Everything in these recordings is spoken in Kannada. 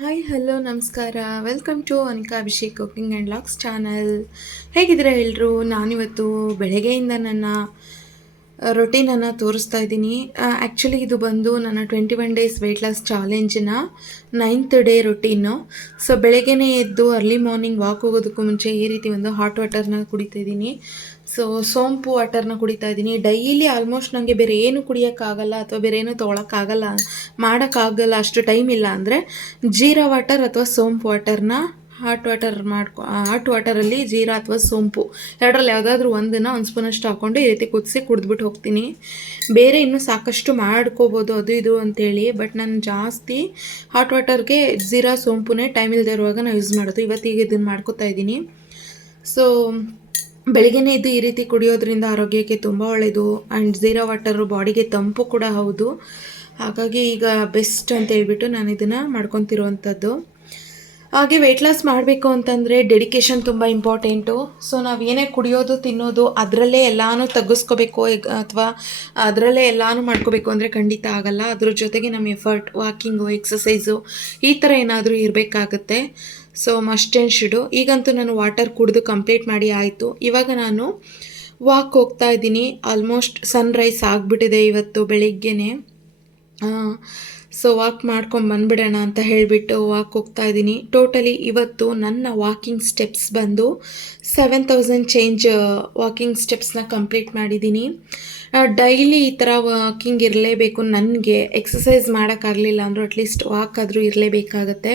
ಹಾಯ್ ಹಲೋ ನಮಸ್ಕಾರ. Welcome to Anika Abhishek cooking and logs channel. ಹೇಗಿದ್ದೀರಾ ಎಲ್ಲರೂ? ನಾನಿವತ್ತು ಬೆಳಗ್ಗೆಯಿಂದ ನನ್ನ ರೊಟೀನನ್ನು ತೋರಿಸ್ತಾ ಇದ್ದೀನಿ. ಆ್ಯಕ್ಚುಲಿ ಇದು ಬಂದು ನನ್ನ 21 ಡೇಸ್ ವೆಯ್ಟ್ ಲಾಸ್ ಚಾಲೆಂಜಿನ 9th ಡೇ ರೊಟೀನು. ಸೊ ಬೆಳಗ್ಗೆನೇ ಎದ್ದು ಅರ್ಲಿ ಮಾರ್ನಿಂಗ್ ವಾಕ್ ಹೋಗೋದಕ್ಕೂ ಮುಂಚೆ ಈ ರೀತಿ ಒಂದು ಹಾಟ್ ವಾಟರ್ನ ಕುಡಿತಾ ಇದ್ದೀನಿ. ಸೊ ಸೋಂಪು ವಾಟರ್ನ ಕುಡಿತಾ ಇದ್ದೀನಿ. ಡೈಲಿ ಆಲ್ಮೋಸ್ಟ್ ನನಗೆ ಬೇರೆ ಏನು ಕುಡಿಯೋಕ್ಕಾಗಲ್ಲ ಅಥವಾ ಬೇರೆ ಏನು ತೊಗೊಳಕ್ಕಾಗಲ್ಲ, ಮಾಡೋಕ್ಕಾಗಲ್ಲ, ಅಷ್ಟು ಟೈಮ್ ಇಲ್ಲ ಅಂದರೆ ಜೀರಾ ವಾಟರ್ ಅಥವಾ ಸೋಂಪು ವಾಟರ್ನ ಹಾಟ್ ವಾಟರಲ್ಲಿ ಜೀರಾ ಅಥವಾ ಸೋಂಪು ಎರಡರಲ್ಲಿ ಯಾವುದಾದ್ರೂ ಒಂದು ಸ್ಪೂನಷ್ಟು ಹಾಕ್ಕೊಂಡು ಈ ರೀತಿ ಕುದಿಸಿ ಕುಡಿದ್ಬಿಟ್ಟು ಹೋಗ್ತೀನಿ. ಬೇರೆ ಇನ್ನೂ ಸಾಕಷ್ಟು ಮಾಡ್ಕೋಬೋದು ಅದು ಇದು ಅಂತೇಳಿ, ಬಟ್ ನಾನು ಜಾಸ್ತಿ ಹಾಟ್ ವಾಟರ್ಗೆ ಜೀರಾ ಸೋಂಪುನೇ ಟೈಮ್ ಇಲ್ಲದೆ ಇರುವಾಗ ನಾನು ಯೂಸ್ ಮಾಡೋದು. ಇವತ್ತಿಗೆ ಇದನ್ನು ಮಾಡ್ಕೋತಾ ಇದ್ದೀನಿ. ಸೊ ಬೆಳಗ್ಗೆನೇ ಇದು ಈ ರೀತಿ ಕುಡಿಯೋದ್ರಿಂದ ಆರೋಗ್ಯಕ್ಕೆ ತುಂಬ ಒಳ್ಳೆಯದು. ಆ್ಯಂಡ್ ಜೀರಾ ವಾಟರು ಬಾಡಿಗೆ ತಂಪು ಕೂಡ ಹೌದು. ಹಾಗಾಗಿ ಈಗ ಬೆಸ್ಟ್ ಅಂತ ಹೇಳ್ಬಿಟ್ಟು ನಾನು ಇದನ್ನು ಮಾಡ್ಕೊತಿರುವಂಥದ್ದು. ಹಾಗೆ ವೆಯ್ಟ್ ಲಾಸ್ ಮಾಡಬೇಕು ಅಂತಂದರೆ ಡೆಡಿಕೇಶನ್ ತುಂಬ ಇಂಪಾರ್ಟೆಂಟು. ಸೊ ನಾವು ಏನೇ ಕುಡಿಯೋದು ತಿನ್ನೋದು ಅದರಲ್ಲೇ ಎಲ್ಲನೂ ತಗ್ಗಿಸ್ಕೋಬೇಕು ಅಥವಾ ಅದರಲ್ಲೇ ಎಲ್ಲನೂ ಮಾಡ್ಕೋಬೇಕು ಅಂದರೆ ಖಂಡಿತ ಆಗಲ್ಲ. ಅದ್ರ ಜೊತೆಗೆ ನಮ್ಮ ಎಫರ್ಟ್, ವಾಕಿಂಗು, ಎಕ್ಸಸೈಸು ಈ ಥರ ಏನಾದರೂ ಇರಬೇಕಾಗತ್ತೆ. So must and should. ಈಗಂತೂ ನಾನು ವಾಟರ್ ಕುಡಿದು ಕಂಪ್ಲೀಟ್ ಮಾಡಿ ಆಯಿತು. ಇವಾಗ ನಾನು ವಾಕ್ ಹೋಗ್ತಾ ಇದ್ದೀನಿ. ಆಲ್ಮೋಸ್ಟ್ ಸನ್ರೈಸ್ ಆಗಿಬಿಟ್ಟಿದೆ ಇವತ್ತು ಬೆಳಿಗ್ಗೆನೇ. ಸೊ ವಾಕ್ ಮಾಡ್ಕೊಂಡು ಬಂದುಬಿಡೋಣ ಅಂತ ಹೇಳಿಬಿಟ್ಟು ವಾಕ್ ಹೋಗ್ತಾ ಇದ್ದೀನಿ. ಟೋಟಲಿ ಇವತ್ತು ನನ್ನ ವಾಕಿಂಗ್ ಸ್ಟೆಪ್ಸ್ ಬಂದು 7000 ಚೇಂಜ್ ವಾಕಿಂಗ್ ಸ್ಟೆಪ್ಸ್ನ ಕಂಪ್ಲೀಟ್ ಮಾಡಿದ್ದೀನಿ. ಡೈಲಿ ಈ ಥರ ವಾಕಿಂಗ್ ಇರಲೇಬೇಕು. ನನಗೆ ಎಕ್ಸಸೈಸ್ ಮಾಡೋಕ್ಕಾಗಲಿಲ್ಲ ಅಂದರೂ ಅಟ್ಲೀಸ್ಟ್ ವಾಕ್ ಆದರೂ ಇರಲೇಬೇಕಾಗತ್ತೆ.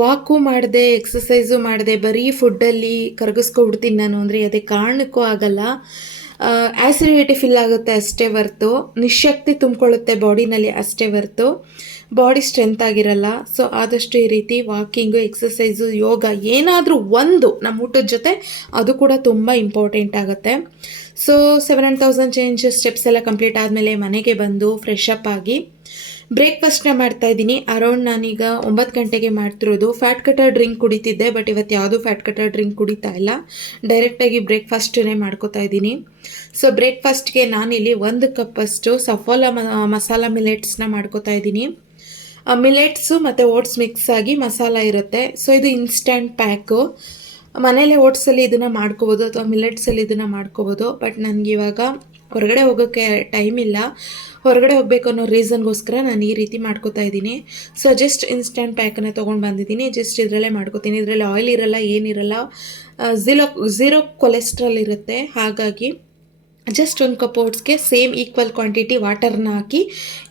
ವಾಕು ಮಾಡಿದೆ, ಎಕ್ಸಸೈಸು ಮಾಡಿದೆ, ಬರೀ ಫುಡ್ಡಲ್ಲಿ ಕರಗಿಸ್ಕೊಬಿಡ್ತೀನಿ ನಾನು ಅಂದರೆ ಅದೇ ಕಾರಣಕ್ಕೂ ಆಗಲ್ಲ. ಆ್ಯಸಿಡಿಟಿ ಫಿಲ್ ಆಗುತ್ತೆ ಅಷ್ಟೇ ಹೊರ್ತು, ನಿಶಕ್ತಿ ತುಂಬಿಕೊಳ್ಳುತ್ತೆ ಬಾಡಿನಲ್ಲಿ ಅಷ್ಟೇ ಹೊರ್ತು ಬಾಡಿ ಸ್ಟ್ರೆಂತ್ ಆಗಿರಲ್ಲ. ಸೊ ಆದಷ್ಟು ಈ ರೀತಿ ವಾಕಿಂಗು, ಎಕ್ಸಸೈಸು, ಯೋಗ ಏನಾದರೂ ಒಂದು ನಮ್ಮ ಊಟದ ಜೊತೆ ಅದು ಕೂಡ ತುಂಬ ಇಂಪಾರ್ಟೆಂಟ್ ಆಗುತ್ತೆ. ಸೊ 7000 ಚೇಂಜ್ ಸ್ಟೆಪ್ಸ್ ಎಲ್ಲ ಕಂಪ್ಲೀಟ್ ಆದಮೇಲೆ ಮನೆಗೆ ಬಂದು ಫ್ರೆಶ್ ಅಪ್ ಆಗಿ ಬ್ರೇಕ್ಫಾಸ್ಟ್ನ ಮಾಡ್ತಾಯಿದ್ದೀನಿ. ಅರೌಂಡ್ ನಾನೀಗ 9 ಗಂಟೆಗೆ ಮಾಡ್ತಿರೋದು. ಫ್ಯಾಟ್ ಕಟರ್ ಡ್ರಿಂಕ್ ಕುಡಿತಿದ್ದೆ, ಬಟ್ ಇವತ್ತು ಯಾವುದೂ ಫ್ಯಾಟ್ ಕಟರ್ ಡ್ರಿಂಕ್ ಕುಡಿತಾ ಇಲ್ಲ. ಡೈರೆಕ್ಟಾಗಿ ಬ್ರೇಕ್ಫಾಸ್ಟನ್ನೇ ಮಾಡ್ಕೋತಾ ಇದ್ದೀನಿ. ಸೊ ಬ್ರೇಕ್ಫಾಸ್ಟ್ಗೆ ನಾನಿಲ್ಲಿ 1 ಕಪ್ಪಷ್ಟು ಸಫೋಲಾ ಮಸಾಲ ಮಿಲೆಟ್ಸ್ನ ಮಾಡ್ಕೋತಾ ಇದ್ದೀನಿ. ಮಿಲೆಟ್ಸು ಮತ್ತು ಓಟ್ಸ್ ಮಿಕ್ಸ್ ಆಗಿ ಮಸಾಲ ಇರುತ್ತೆ. ಸೊ ಇದು ಇನ್ಸ್ಟಂಟ್ ಪ್ಯಾಕು. ಮನೇಲೆ ಓಟ್ಸಲ್ಲಿ ಇದನ್ನು ಮಾಡ್ಕೋಬೋದು ಅಥವಾ ಮಿಲೆಟ್ಸಲ್ಲಿ ಇದನ್ನು ಮಾಡ್ಕೋಬೋದು. ಬಟ್ ನನಗಿವಾಗ ಹೊರಗಡೆ ಹೋಗೋಕ್ಕೆ ಟೈಮ್ ಇಲ್ಲ. ಹೊರಗಡೆ ಹೋಗಬೇಕು ಅನ್ನೋ ರೀಸನ್ಗೋಸ್ಕರ ನಾನು ಈ ರೀತಿ ಮಾಡ್ಕೋತಾ ಇದ್ದೀನಿ. ಸೊ ಜಸ್ಟ್ ಇನ್ಸ್ಟಂಟ್ ಪ್ಯಾಕನ್ನು ತೊಗೊಂಡು ಬಂದಿದ್ದೀನಿ. ಜಸ್ಟ್ ಇದರಲ್ಲೇ ಮಾಡ್ಕೋತೀನಿ. ಇದರಲ್ಲಿ ಆಯಿಲ್ ಇರಲ್ಲ, ಏನಿರಲ್ಲ, ಝೀರೋ ಕೊಲೆಸ್ಟ್ರಾಲ್ ಇರುತ್ತೆ. ಹಾಗಾಗಿ ಜಸ್ಟ್ 1 ಕಪ್ ಓಟ್ಸ್ಗೆ ಸೇಮ್ ಈಕ್ವಲ್ ಕ್ವಾಂಟಿಟಿ ವಾಟರ್ನ ಹಾಕಿ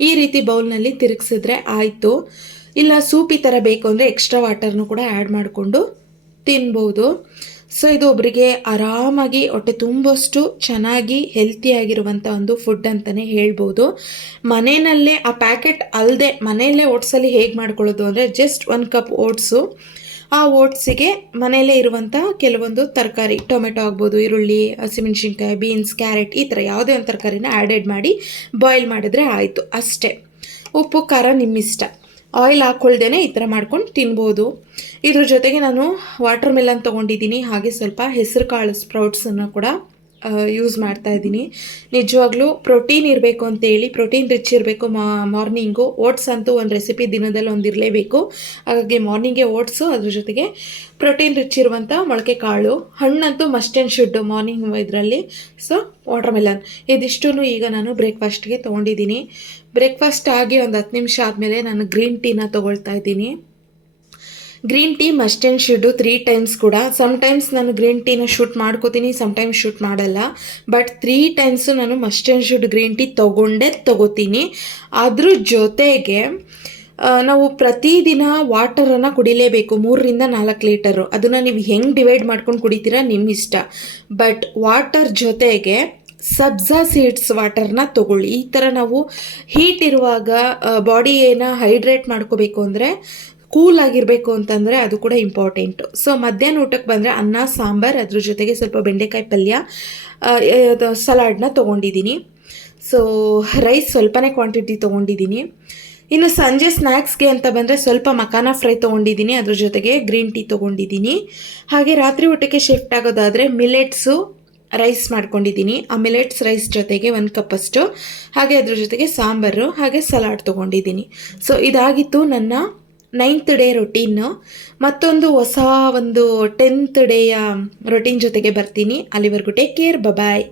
ಈ ರೀತಿ ಬೌಲ್ನಲ್ಲಿ ತಿರುಗಿಸಿದ್ರೆ ಆಯಿತು. ಇಲ್ಲ ಸೂಪ್ ಈ ಥರ ಬೇಕು ಅಂದರೆ ಎಕ್ಸ್ಟ್ರಾ ವಾಟರ್ನು ಕೂಡ ಆ್ಯಡ್ ಮಾಡಿಕೊಂಡು ತಿನ್ಬೋದು. ಸೊ ಇದು ಒಬ್ಬರಿಗೆ ಆರಾಮಾಗಿ ಹೊಟ್ಟೆ ತುಂಬಷ್ಟು ಚೆನ್ನಾಗಿ ಹೆಲ್ತಿಯಾಗಿರುವಂಥ ಒಂದು ಫುಡ್ ಅಂತಲೇ ಹೇಳ್ಬೋದು. ಮನೆಯಲ್ಲೇ ಆ ಪ್ಯಾಕೆಟ್ ಅಲ್ಲದೆ ಮನೆಯಲ್ಲೇ ಓಟ್ಸಲ್ಲಿ ಹೇಗೆ ಮಾಡ್ಕೊಳ್ಳೋದು ಅಂದರೆ ಜಸ್ಟ್ 1 ಕಪ್ ಓಟ್ಸು, ಆ ಓಟ್ಸಿಗೆ ಮನೆಯಲ್ಲೇ ಇರುವಂಥ ಕೆಲವೊಂದು ತರಕಾರಿ, ಟೊಮೆಟೊ ಆಗ್ಬೋದು, ಈರುಳ್ಳಿ, ಹಸಿಮೆಣ್ಸಿನ್ಕಾಯಿ, ಬೀನ್ಸ್, ಕ್ಯಾರೆಟ್ ಈ ಥರ ಯಾವುದೇ ಒಂದು ತರಕಾರಿನ ಆ್ಯಡೆಡ್ ಮಾಡಿ ಬಾಯ್ಲ್ ಮಾಡಿದ್ರೆ ಆಯಿತು ಅಷ್ಟೇ. ಉಪ್ಪು ಖಾರ ನಿಮ್ಮಿಷ್ಟ. ಆಯಿಲ್ ಹಾಕ್ಕೊಳ್ದೇ ಈ ಥರ ಮಾಡ್ಕೊಂಡು ತಿನ್ಬೋದು. ಇದ್ರ ಜೊತೆಗೆ ನಾನು ವಾಟರ್ ಮೆಲನ್ ತೊಗೊಂಡಿದ್ದೀನಿ. ಹಾಗೆ ಸ್ವಲ್ಪ ಹೆಸರು ಕಾಳು ಸ್ಪ್ರೌಟ್ಸನ್ನು ಕೂಡ ಯೂಸ್ ಮಾಡ್ತಾ ಇದ್ದೀನಿ. ನಿಜವಾಗ್ಲೂ ಪ್ರೋಟೀನ್ ಇರಬೇಕು ಅಂತೇಳಿ, ಪ್ರೋಟೀನ್ ರಿಚ್ ಇರಬೇಕು ಮಾರ್ನಿಂಗು. ಓಟ್ಸ್ ಅಂತೂ ಒಂದು ರೆಸಿಪಿ ದಿನದಲ್ಲಿ ಒಂದು ಇರಲೇಬೇಕು. ಹಾಗಾಗಿ ಮಾರ್ನಿಂಗ್ಗೆ ಓಟ್ಸು, ಅದ್ರ ಜೊತೆಗೆ ಪ್ರೋಟೀನ್ ರಿಚ್ ಇರುವಂಥ ಮೊಳಕೆ ಕಾಳು, ಹಣ್ಣಂತೂ ಮಸ್ಟ್ ಆ್ಯಂಡ್ ಶುಡ್ ಮಾರ್ನಿಂಗ್ ಇದರಲ್ಲಿ. ಸೊ ವಾಟರ್ ಮೆಲನ್ ಇದಿಷ್ಟೂ ಈಗ ನಾನು ಬ್ರೇಕ್ಫಾಸ್ಟ್ಗೆ ತೊಗೊಂಡಿದ್ದೀನಿ. ಬ್ರೇಕ್ಫಾಸ್ಟ್ ಆಗಿ ಒಂದು 10 ನಿಮಿಷ ಆದಮೇಲೆ ನಾನು ಗ್ರೀನ್ ಟೀನ ತೊಗೊಳ್ತಾ ಇದ್ದೀನಿ. Green tea must and should 3 times ಕೂಡ. ಸಮ್ಟೈಮ್ಸ್ ನಾನು ಗ್ರೀನ್ ಟೀನ ಶೂಟ್ ಮಾಡ್ಕೋತೀನಿ, ಸಮ್ಟೈಮ್ಸ್ ಶೂಟ್ ಮಾಡಲ್ಲ. ಬಟ್ 3 ಟೈಮ್ಸು ನಾನು must and should green tea ತೊಗೋತೀನಿ. ಅದ್ರ ಜೊತೆಗೆ ನಾವು ಪ್ರತಿದಿನ ವಾಟರನ್ನು ಕುಡಿಲೇಬೇಕು, 3ರಿಂದ 4 ಲೀಟರು. ಅದನ್ನು ನೀವು ಹೆಂಗೆ ಡಿವೈಡ್ ಮಾಡ್ಕೊಂಡು ಕುಡಿತೀರಾ ನಿಮ್ಮ ಇಷ್ಟ. ಬಟ್ ವಾಟರ್ ಜೊತೆಗೆ ಸಬ್ಜಾ ಸೀಡ್ಸ್ ವಾಟರ್ನ ತೊಗೊಳ್ಳಿ. ಈ ಥರ ನಾವು ಹೀಟ್ ಇರುವಾಗ ಬಾಡಿಯೇನ ಹೈಡ್ರೇಟ್ ಮಾಡ್ಕೋಬೇಕು ಅಂದರೆ, ಕೂಲ್ ಆಗಿರಬೇಕು ಅಂತಂದರೆ ಅದು ಕೂಡ ಇಂಪಾರ್ಟೆಂಟು. ಸೊ ಮಧ್ಯಾಹ್ನ ಊಟಕ್ಕೆ ಬಂದರೆ ಅನ್ನ, ಸಾಂಬಾರು, ಅದ್ರ ಜೊತೆಗೆ ಸ್ವಲ್ಪ ಬೆಂಡೆಕಾಯಿ ಪಲ್ಯ, ಸಲಾಡ್ನ ತೊಗೊಂಡಿದ್ದೀನಿ. ಸೊ ರೈಸ್ ಸ್ವಲ್ಪನೇ ಕ್ವಾಂಟಿಟಿ ತೊಗೊಂಡಿದ್ದೀನಿ. ಇನ್ನು ಸಂಜೆ ಸ್ನ್ಯಾಕ್ಸ್ಗೆ ಅಂತ ಬಂದರೆ ಸ್ವಲ್ಪ ಮಖಾನ ಫ್ರೈ ತೊಗೊಂಡಿದ್ದೀನಿ, ಅದ್ರ ಜೊತೆಗೆ ಗ್ರೀನ್ ಟೀ ತೊಗೊಂಡಿದ್ದೀನಿ. ಹಾಗೆ ರಾತ್ರಿ ಊಟಕ್ಕೆ ಶಿಫ್ಟ್ ಆಗೋದಾದರೆ ಮಿಲೆಟ್ಸು ರೈಸ್ ಮಾಡ್ಕೊಂಡಿದ್ದೀನಿ. ಆ ಮಿಲೆಟ್ಸ್ ರೈಸ್ ಜೊತೆಗೆ 1 ಕಪ್ಪಷ್ಟು, ಹಾಗೆ ಅದ್ರ ಜೊತೆಗೆ ಸಾಂಬಾರು, ಹಾಗೆ ಸಲಾಡ್ ತೊಗೊಂಡಿದ್ದೀನಿ. ಸೊ ಇದಾಗಿತ್ತು ನನ್ನ 9th ಡೇ ರೊಟೀನು. ಮತ್ತೊಂದು ಹೊಸ ಒಂದು 10th ಡೇಯ ರೊಟೀನ್ ಜೊತೆಗೆ ಬರ್ತೀನಿ. ಅಲ್ಲಿವರೆಗೂ ಟೇಕ್ ಕೇರ್, ಬಾಯ್.